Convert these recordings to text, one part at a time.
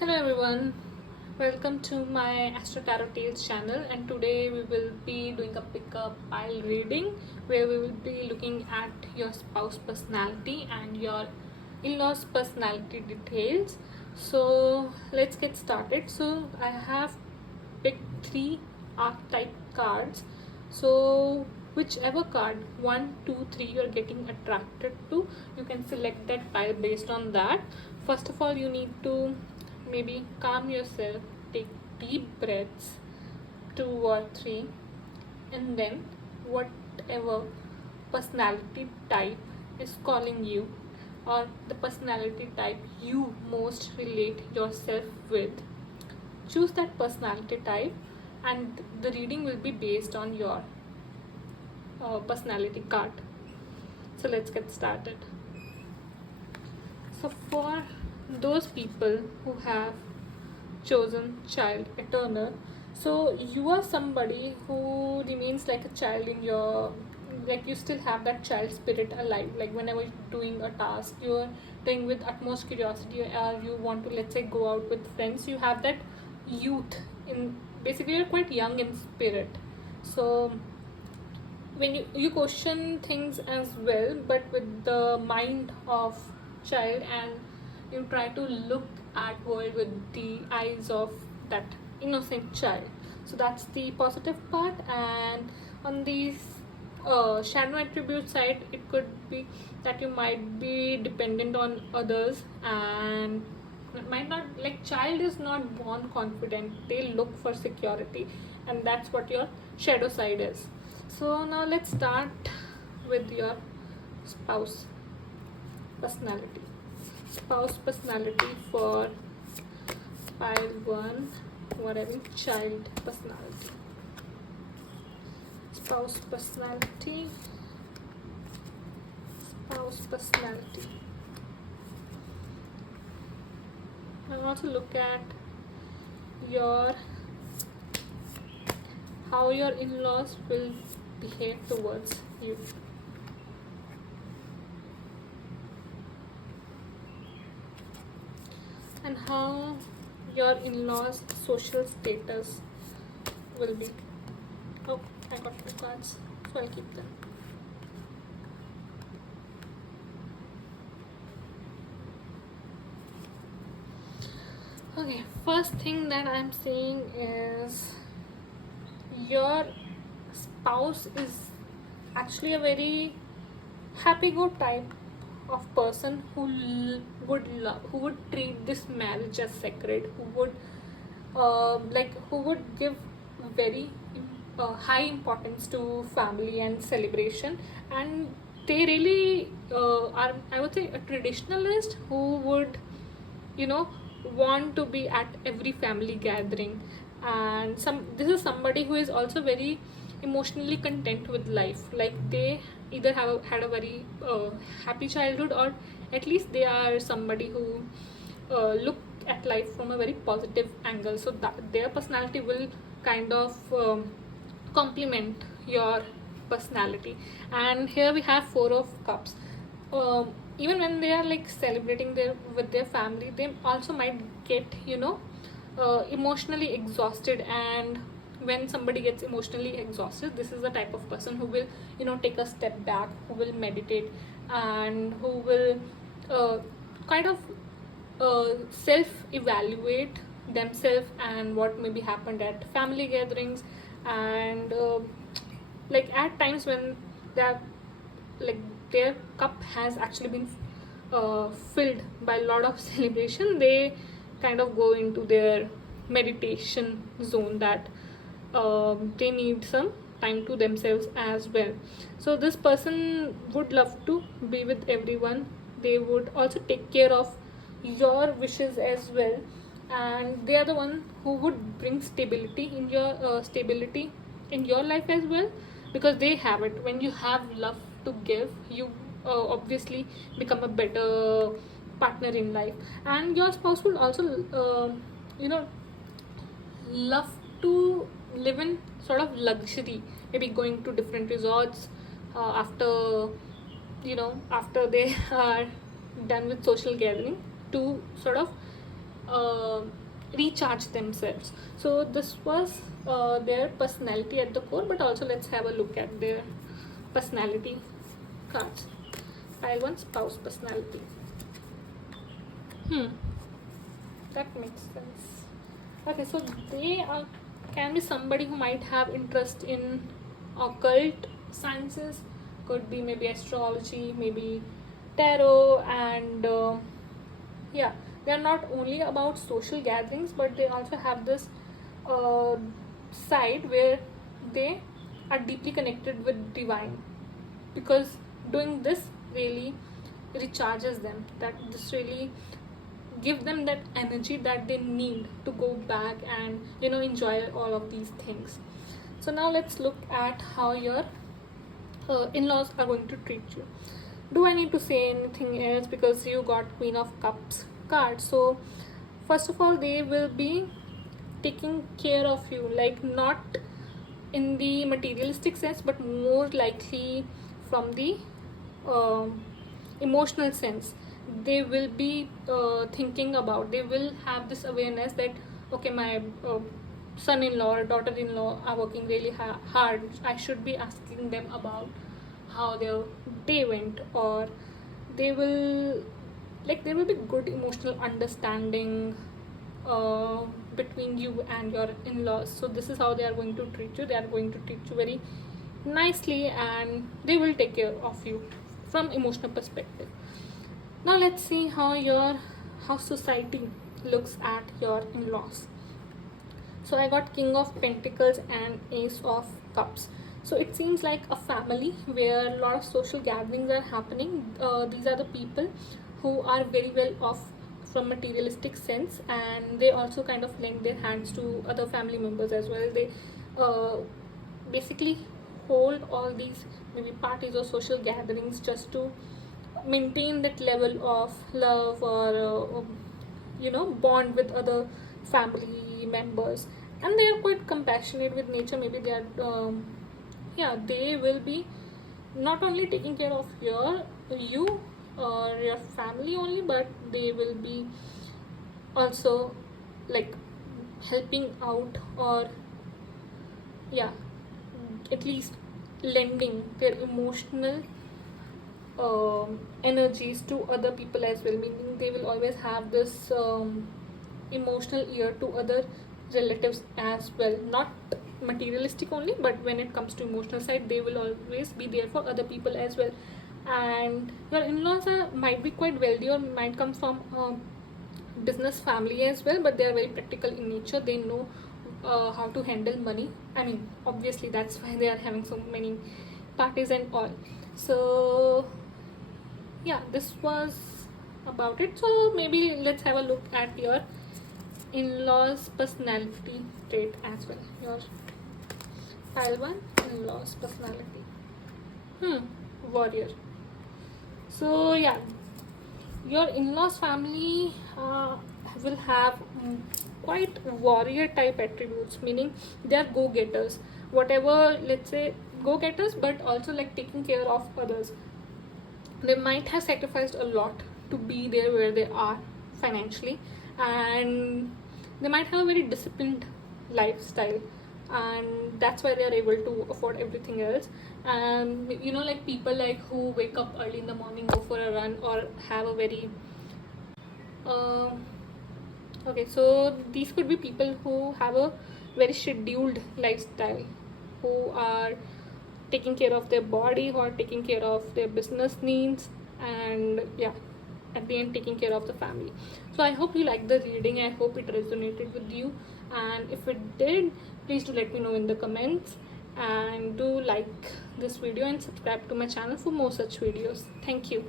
Hello everyone, welcome to my Astro Tarot Tales channel, and today we will be doing a pickup pile reading where we will be looking at your spouse personality and your in-laws personality details. So let's get started. So I have picked three archetype cards. So whichever card 1, 2, 3 you're getting attracted to, you can select that pile based on that. First of all, you need to maybe calm yourself, take deep breaths, 2 or 3, and then whatever personality type is calling you, or the personality type you most relate yourself with, choose that personality type, and the reading will be based on your personality card. So let's get started. So for those people who have chosen child eternal, so you are somebody who remains like a child in your, like you still have that child spirit alive. Like whenever you're doing a task, you're doing with utmost curiosity, or you want to, let's say, go out with friends, you have that youth in, basically you're quite young in spirit. So when you question things as well, but with the mind of child, and you try to look at world with the eyes of that innocent child. So that's the positive part. And on the shadow attribute side, it could be that you might be dependent on others, and it might not, like, child is not born confident, they look for security, and that's what your shadow side is. So now let's start with your spouse personality. Spouse personality for pile 1, whatever, child personality. Spouse personality. Spouse personality. And also look at your, how your in-laws will behave towards you. And how your in-laws social status will be. Oh, I got 2 cards, so I'll keep them. Okay, first thing that I'm seeing is your spouse is actually a very happy-go type of person who who would treat this marriage as sacred, who would who would give very high importance to family and celebration, and they really are, I would say, a traditionalist who would, you know, want to be at every family gathering. And this is somebody who is also very emotionally content with life. Like they either had a very happy childhood, or at least they are somebody who look at life from a very positive angle. So that their personality will kind of complement your personality. And here we have 4 of cups. Even when they are like celebrating with their family, they also might get, emotionally exhausted. And when somebody gets emotionally exhausted, this is the type of person who will, take a step back, who will meditate, and who will kind of self-evaluate themselves and what maybe happened at family gatherings. And like at times when they are, like, their cup has actually been filled by a lot of celebration, they kind of go into their meditation zone, that they need some time to themselves as well. So this person would love to be with everyone. They would also take care of your wishes as well, and they are the one who would bring stability in your life as well, because they have it. When you have love to give, you obviously become a better partner in life. And your spouse will also you know love to live in sort of luxury, maybe going to different resorts after they are done with social gathering, to sort of recharge themselves. So this was their personality at the core, but also let's have a look at their personality cards. Pile 1, spouse personality. That makes sense. Okay, so they are, can be somebody who might have interest in occult sciences, could be maybe astrology, maybe tarot, and yeah, they are not only about social gatherings, but they also have this uh, side where they are deeply connected with divine, because doing this really recharges them, that this really give them that energy that they need to go back and enjoy all of these things. So now let's look at how your in-laws are going to treat you. Do I need to say anything else, because you got Queen of Cups card? So first of all, they will be taking care of you, like not in the materialistic sense, but more likely from the emotional sense. They will be thinking about, they will have this awareness that okay, my son-in-law or daughter-in-law are working really hard, I should be asking them about how their day went, or they will, like, there will be good emotional understanding uh, between you and your in-laws. So this is how they are going to treat you. They are going to treat you very nicely, and they will take care of you from emotional perspective. Now let's see how society looks at your in-laws. So I got King of Pentacles and Ace of Cups. So it seems like a family where a lot of social gatherings are happening. These are the people who are very well off from materialistic sense, and they also kind of lend their hands to other family members as well. They uh, basically hold all these maybe parties or social gatherings just to maintain that level of love, or bond with other family members. And they are quite compassionate with nature. Maybe they are yeah, they will be not only taking care of you or your family only, but they will be also like helping out, or yeah, at least lending their emotional energies to other people as well, meaning they will always have this emotional ear to other relatives as well, not materialistic only, but when it comes to emotional side, they will always be there for other people as well. And your in-laws might be quite wealthy, or might come from business family as well, but they are very practical in nature. They know how to handle money. I mean, obviously that's why they are having so many parties and all. So yeah, this was about it. So maybe let's have a look at your in-laws personality trait as well. Your pile 1, in-laws personality. Warrior. So yeah, your in-laws family will have quite warrior type attributes, meaning they are go-getters, whatever, let's say go-getters, but also like taking care of others. They might have sacrificed a lot to be there where they are financially, and they might have a very disciplined lifestyle, and that's why they are able to afford everything else. And like people like who wake up early in the morning, go for a run, or have a very uh, okay, so these could be people who have a very scheduled lifestyle, who are taking care of their body, who are taking care of their business needs, and yeah, at the end taking care of the family. So I hope you liked the reading. I hope it resonated with you, and if it did, please do let me know in the comments, and do like this video and subscribe to my channel for more such videos. Thank you.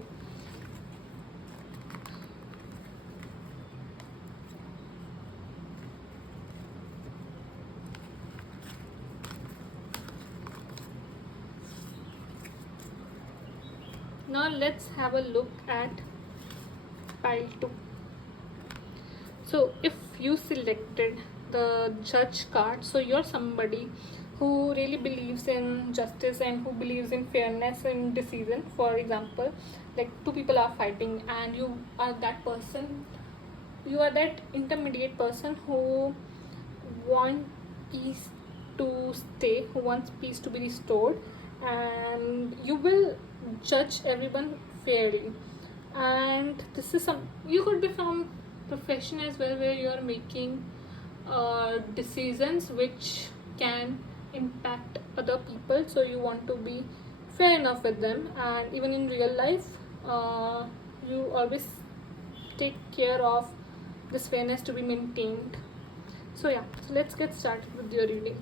Now let's have a look at pile 2. So if you selected the judge card, so you're somebody who really believes in justice and who believes in fairness in decision. For example, like two people are fighting and you are that person, you are that intermediate person who want peace to stay, who wants peace to be restored, and you will judge everyone fairly. And this is some, you could be from profession as well, where you are making decisions which can impact other people, so you want to be fair enough with them. And even in real life, you always take care of this fairness to be maintained. So yeah, so let's get started with your reading.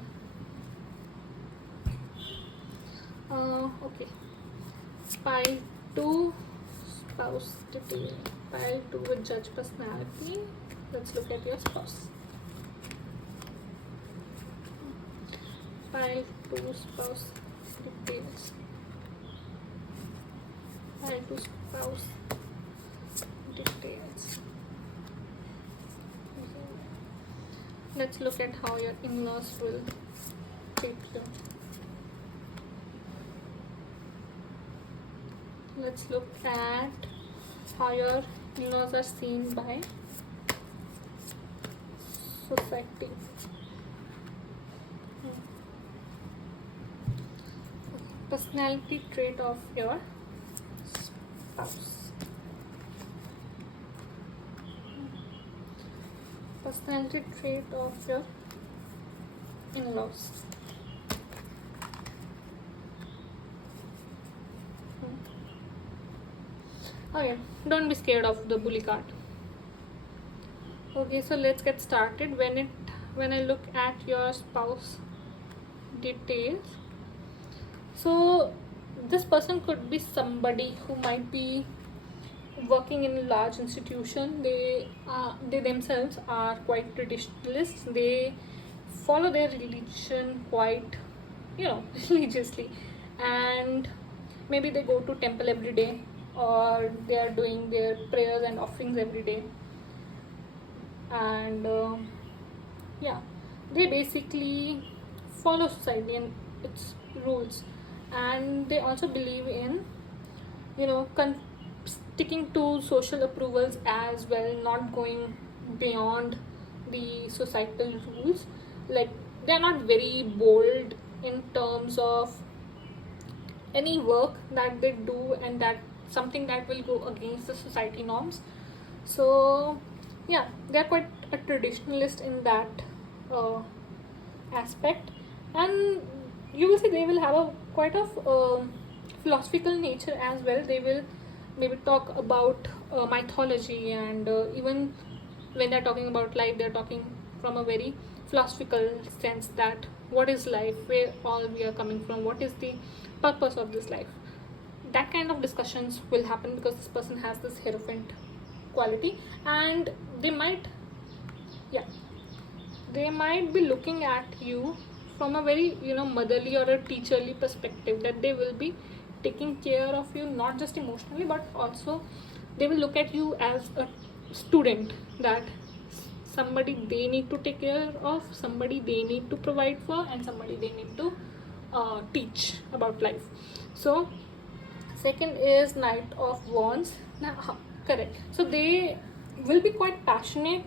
Okay, pile 2, spouse detail. Pile 2 with judge personality. Let's look at your spouse. Pile 2, spouse details. Pile 2, spouse details. Let's look at how your in-laws will treat you. Let's look at how your in-laws are seen by society. Personality trait of your spouse. Personality trait of your in-laws. Okay, don't be scared of the bully card. Okay, so let's get started. When I look at your spouse details, so this person could be somebody who might be working in a large institution. They themselves are quite traditionalists. They follow their religion quite, religiously, and maybe they go to temple every day, or they are doing their prayers and offerings every day. And yeah, they basically follow society and its rules. And they also believe in, sticking to social approvals as well, not going beyond the societal rules. Like, they're not very bold in terms of any work that they do, and that something that will go against the society norms. So yeah, they're quite a traditionalist in that aspect. And you will see they will have a quite of philosophical nature as well. They will maybe talk about mythology, and even when they're talking about life, they're talking from a very philosophical sense, that what is life, where all we are coming from, what is the purpose of this life. That kind of discussions will happen because this person has this hierophant quality. And they might be looking at you from a very motherly or a teacherly perspective, that they will be taking care of you, not just emotionally, but also they will look at you as a student, that somebody they need to take care of, somebody they need to provide for, and somebody they need to teach about life. So second is Knight of Wands. Correct. So they will be quite passionate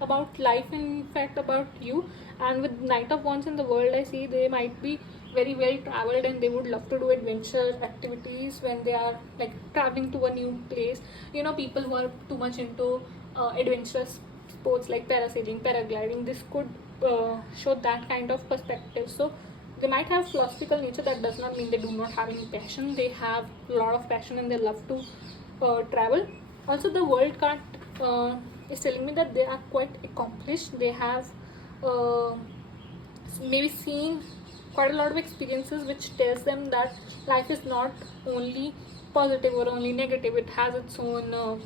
about life, in fact about you. And with Knight of Wands in the world, I see they might be very well traveled, and they would love to do adventure activities when they are like traveling to a new place. People who are too much into adventurous sports like parasailing, paragliding, this could show that kind of perspective. So they might have philosophical nature. That does not mean they do not have any passion. They have a lot of passion, and they love to travel. Also, the world card is telling me that they are quite accomplished. They have maybe seen quite a lot of experiences, which tells them that life is not only positive or only negative. It has its own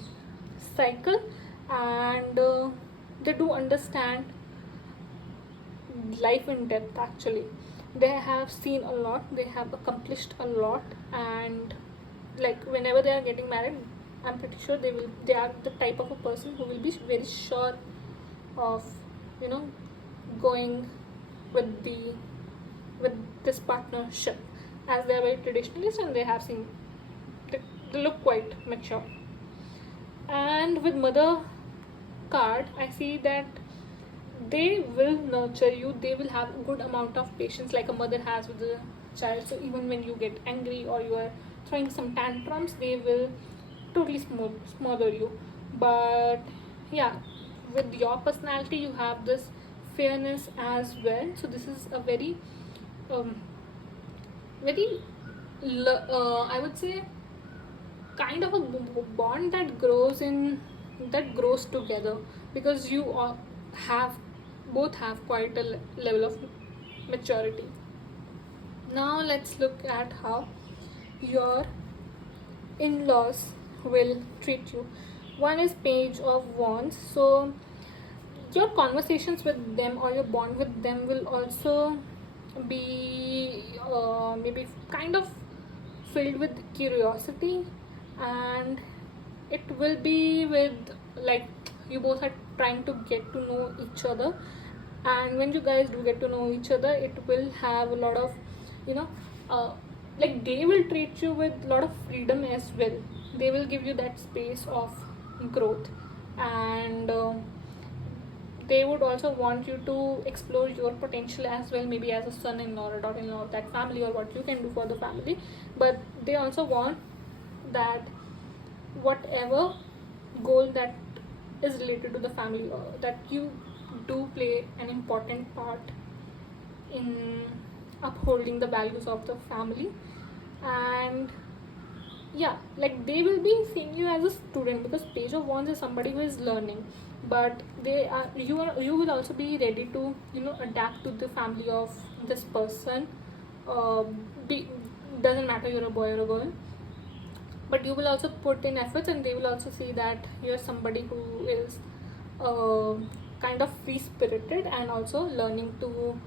cycle. And they do understand life in depth. Actually, they have seen a lot, they have accomplished a lot. And like, whenever they are getting married, I'm pretty sure they are the type of a person who will be very sure of going with this partnership, as they are very traditionalist, and they have seen they look quite mature. And with Mother card, I see that they will nurture you, they will have a good amount of patience like a mother has with the child. So even when you get angry or you are throwing some tantrums, they will totally smother you. But yeah, with your personality you have this fairness as well. So this is a very um, very I would say kind of a bond that grows together, because you all have both have quite a level of maturity. Now let's look at how your in-laws will treat you. One is Page of Wands. So your conversations with them or your bond with them will also be maybe kind of filled with curiosity, and it will be with like you both are trying to get to know each other. And when you guys do get to know each other, it will have a lot of, you know uh, like they will treat you with a lot of freedom as well. They will give you that space of growth, and they would also want you to explore your potential as well, maybe as a son-in-law or daughter-in-law of that family, or what you can do for the family. But they also want that whatever goal that is related to the family, or that you do play an important part in upholding the values of the family. And yeah, like they will be seeing you as a student, because Page of Wands is somebody who is learning, but you will also be ready to adapt to the family of this person. uh, be, doesn't matter you're a boy or a girl, but you will also put in efforts, and they will also see that you're somebody who is uh, kind of free spirited and also learning to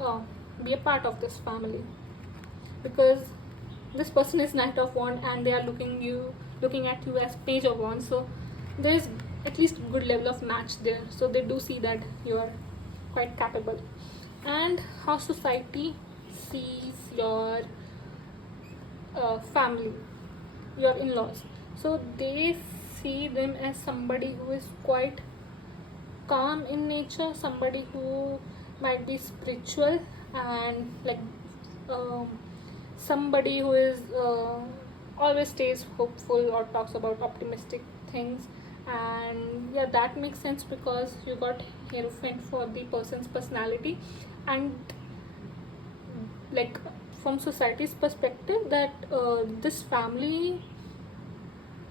uh, be a part of this family, because this person is Knight of Wand and they are looking at you as Page of Wands. So there is at least good level of match there, so they do see that you are quite capable. And how society sees your family, your in-laws. So they see them as somebody who is quite calm in nature, somebody who might be spiritual, and like um, somebody who is always stays hopeful or talks about optimistic things. And yeah, that makes sense because you got hierophant for the person's personality. And like from society's perspective, that this family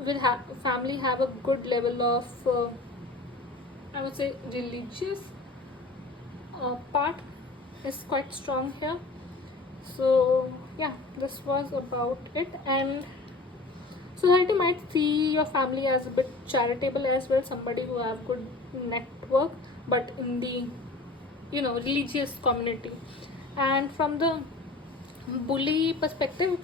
have a good level of I would say religious part is quite strong here. So yeah, this was about it. And society might see your family as a bit charitable as well, somebody who have good network, but in the religious community. And from the bully perspective,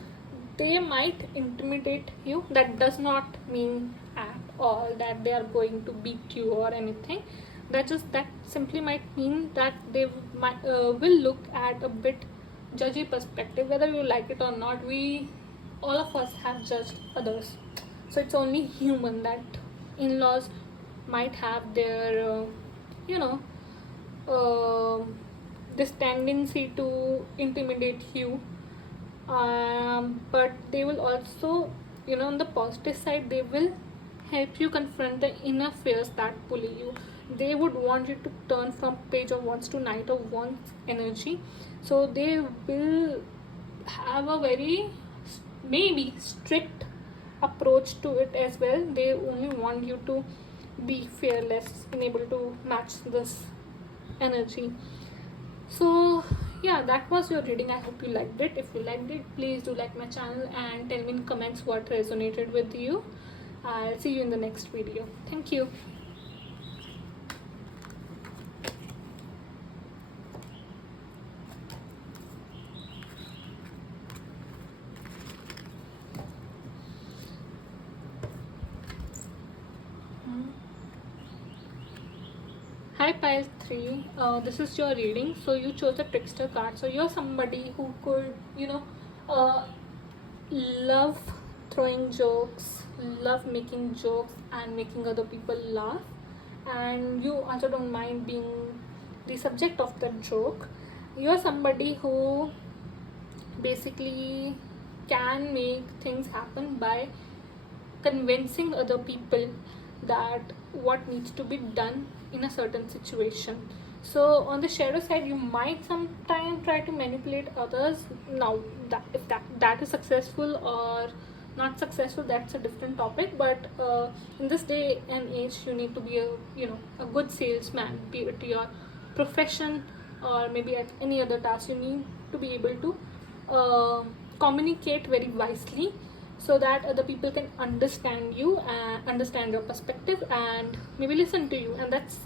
they might intimidate you. That does not mean at all that they are going to beat you or anything. That simply might mean that they will look at a bit judgy perspective, whether you like it or not. We all of us have judged others, so it's only human that in-laws might have their you know uh, this tendency to intimidate you. But they will also, on the positive side, they will help you confront the inner fears that bully you. They would want you to turn from Page of Wands to Knight of Wands energy. So they will have a very maybe strict approach to it as well. They only want you to be fearless and able to match this energy. So yeah, that was your reading. I hope you liked it. If you liked it, please do like my channel and tell me in comments what resonated with you. I'll see you in the next video. Thank you. Hi Pile 3, this is your reading. So you chose a trickster card. So you're somebody who could, love throwing jokes, love making jokes and making other people laugh. and you also don't mind being the subject of the joke. You are somebody who basically can make things happen by convincing other people that what needs to be done in a certain situation. So on the shadow side, you might sometimes try to manipulate others. Now that if that is successful or not successful, that's a different topic. But in this day and age, you need to be a good salesman, be it your profession or maybe at any other task. You need to be able to communicate very wisely so that other people can understand you and understand your perspective and maybe listen to you. And that's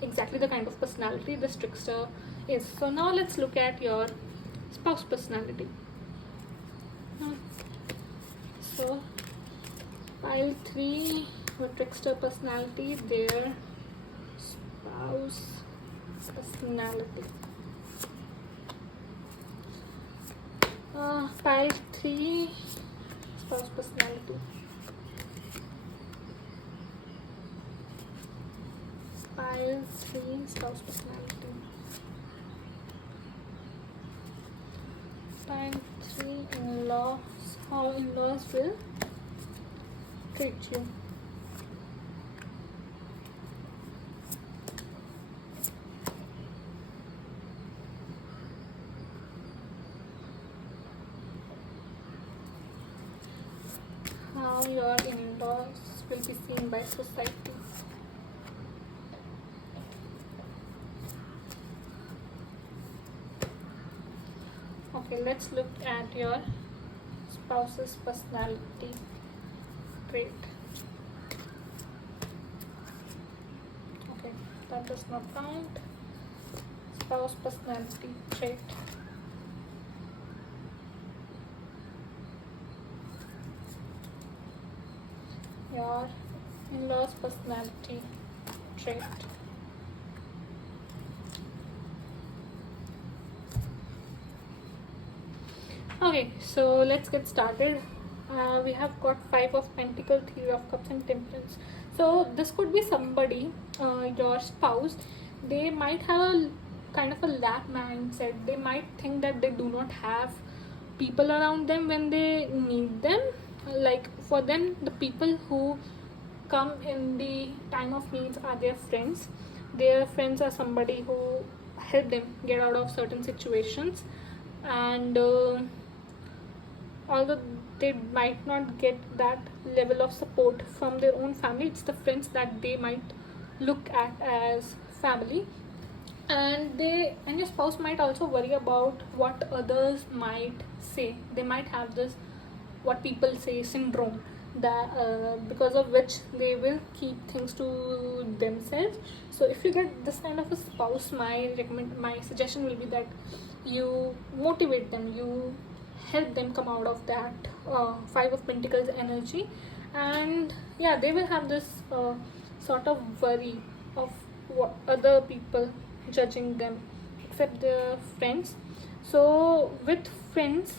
exactly the kind of personality this trickster is. So now let's look at your spouse personality. So pile 3 with trickster personality, their spouse personality. Pile 3 spouse personality. Pile 3 spouse personality. Pile 3 in-laws. How in-laws will treat you. How your in-laws will be seen by society. Okay, let's look at your spouse's personality trait. Okay, that does not count. Spouse personality trait. Your in-laws personality trait. Okay, so let's get started. We have got 5 of Pentacles, 3 of Cups and Temperance. So this could be somebody, your spouse. They might have a kind of a lack mindset. They might think that they do not have people around them when they need them. Like for them, the people who come in the time of needs are their friends. Their friends are somebody who help them get out of certain situations, and although they might not get that level of support from their own family, it's the friends that they might look at as family. And your spouse might also worry about what others might say. They might have this what people say syndrome, that because of which they will keep things to themselves. So if you get this kind of a spouse, my suggestion will be that you motivate them, you help them come out of that 5 of Pentacles energy. And yeah, they will have this sort of worry of what other people judging them, except their friends. So with friends,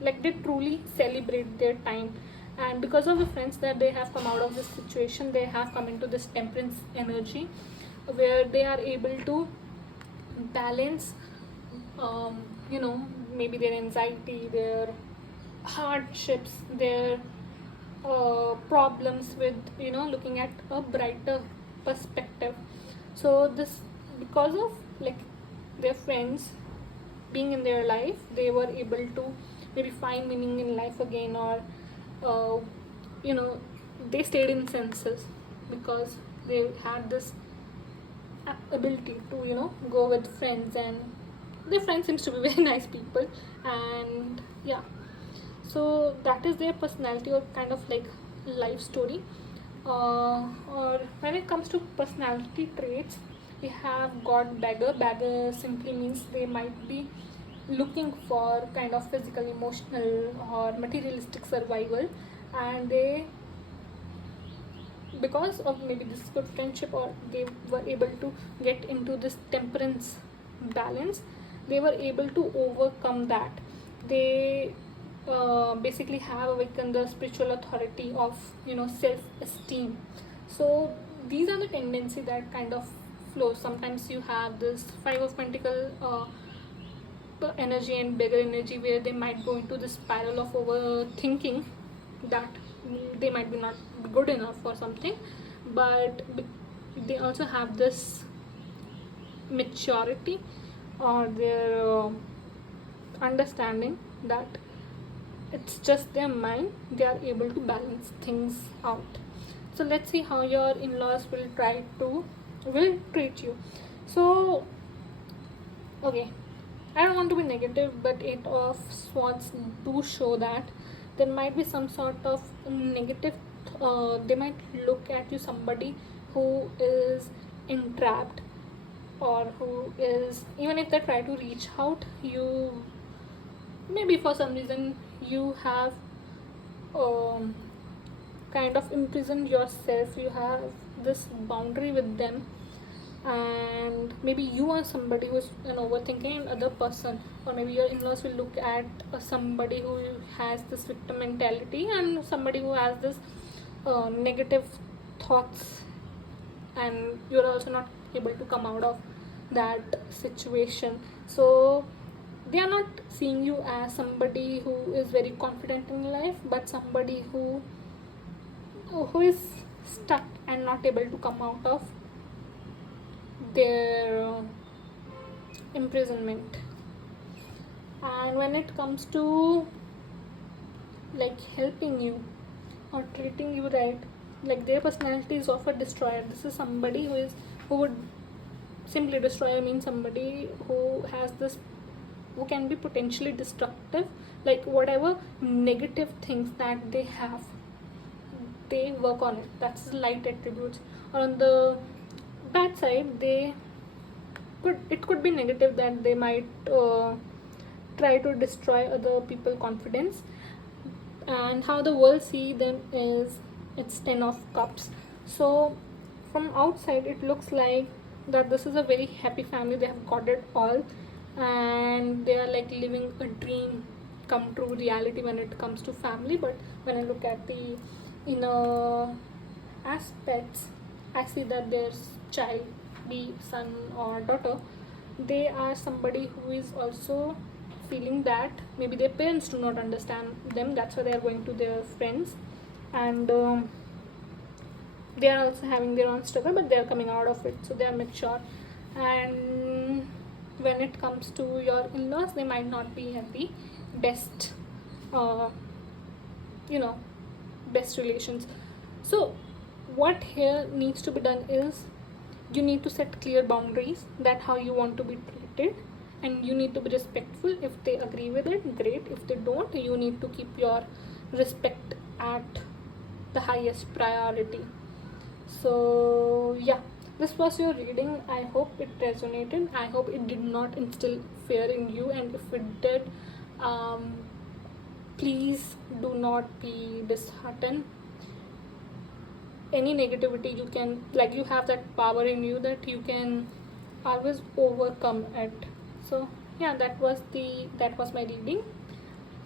like they truly celebrate their time, and because of the friends that they have come out of this situation, they have come into this Temperance energy where they are able to balance maybe their anxiety, their hardships, their problems with looking at a brighter perspective. So this, because of like their friends being in their life, they were able to maybe find meaning in life again, or uh, they stayed in senses because they had this ability to go with friends, and their friends seems to be very nice people. And yeah, so that is their personality or kind of like life story. Or when it comes to personality traits, we have got beggar. Beggar simply means they might be looking for kind of physical, emotional or materialistic survival, and they, because of maybe this good friendship, or they were able to get into this temperance balance, they were able to overcome that. They basically have awakened the spiritual authority of self-esteem. So these are the tendency that kind of flows. Sometimes you have this Five of Pentacle energy and bigger energy, where they might go into this spiral of overthinking that they might be not good enough for something, but they also have this maturity or their understanding that it's just their mind, they are able to balance things out. So let's see how your in-laws will treat you. So okay, I don't want to be negative, but Eight of Swords do show that there might be some sort of negative. They might look at you somebody who is entrapped, or who is, even if they try to reach out, you maybe for some reason you have kind of imprisoned yourself. You have this boundary with them, and maybe you are somebody who is an overthinking other person, or maybe your in-laws will look at somebody who has this victim mentality, and somebody who has this negative thoughts, and you're also not able to come out of that situation. So they are not seeing you as somebody who is very confident in life, but somebody who is stuck and not able to come out of their imprisonment. And when it comes to like helping you or treating you right, like their personality is of a destroyer. This is somebody who would simply destroy. I mean, somebody who has this, who can be potentially destructive. Like whatever negative things that they have, they work on it. That's light attributes. Or on the bad side, it could be negative, that they might try to destroy other people's confidence. And how the world see them is, it's 10 of Cups. So from outside it looks like that this is a very happy family, they have got it all, and they are like living a dream come true reality when it comes to family. But when I look at the inner aspects, I see that their child, be son or daughter, they are somebody who is also feeling that maybe their parents do not understand them, that's why they are going to their friends, and they are also having their own struggle, but they are coming out of it, so they are mature. And when it comes to your in-laws, they might not be at the best uh, you know best relations. So what here needs to be done is, you need to set clear boundaries, that how you want to be treated, and you need to be respectful. If they agree with it, great. If they don't, you need to keep your respect at the highest priority. So yeah, this was your reading. I hope it resonated. I hope it did not instill fear in you, and if it did, please do not be disheartened. Any negativity, you can, like, you have that power in you that you can always overcome it. So yeah, that was my reading.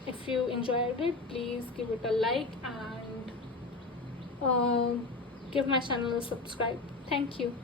If you enjoyed it, please give it a like, and give my channel a subscribe. Thank you.